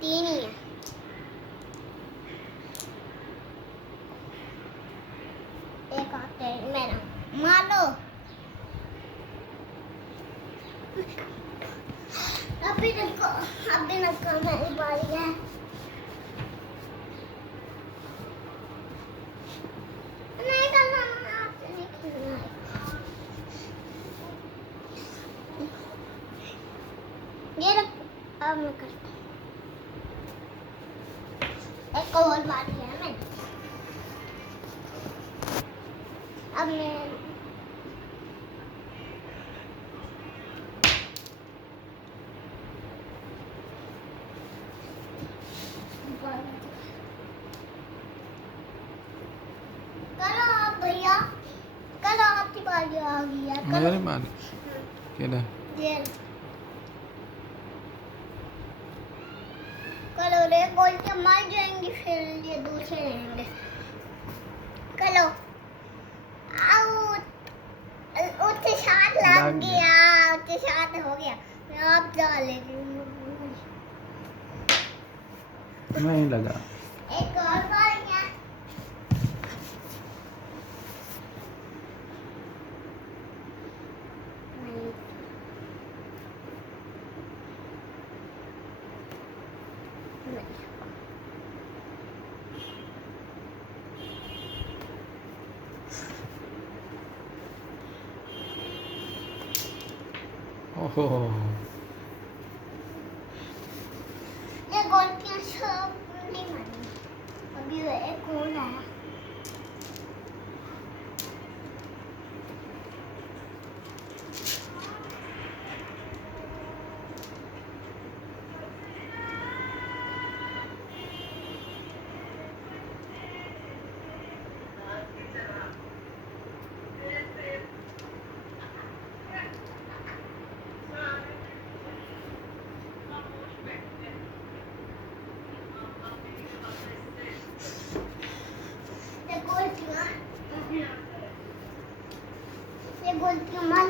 तीन ही है। एक आते हैं मेरा मारो। अभी तक मेरी बारी है। नहीं करना, आपसे नहीं खेलना है। ये रख, अब मैं करता हूँ। एक और बारी है मैं। अब मैं करो आप भैया, करो आपकी बारी आ गई है। मेरी बारी केड़ा ये करो रे, गोल के मर जाएंगे फिर ये दूसरे रहेंगे। करो आउट। उसके साथ लग गया, उसके साथ हो गया। मैं आप डालेगी नहीं लगा। एक और बारी है। नहीं। नहीं। ओहो ये गोटियां सब नहीं मारी। अभी एक और है। ये गोटियां मर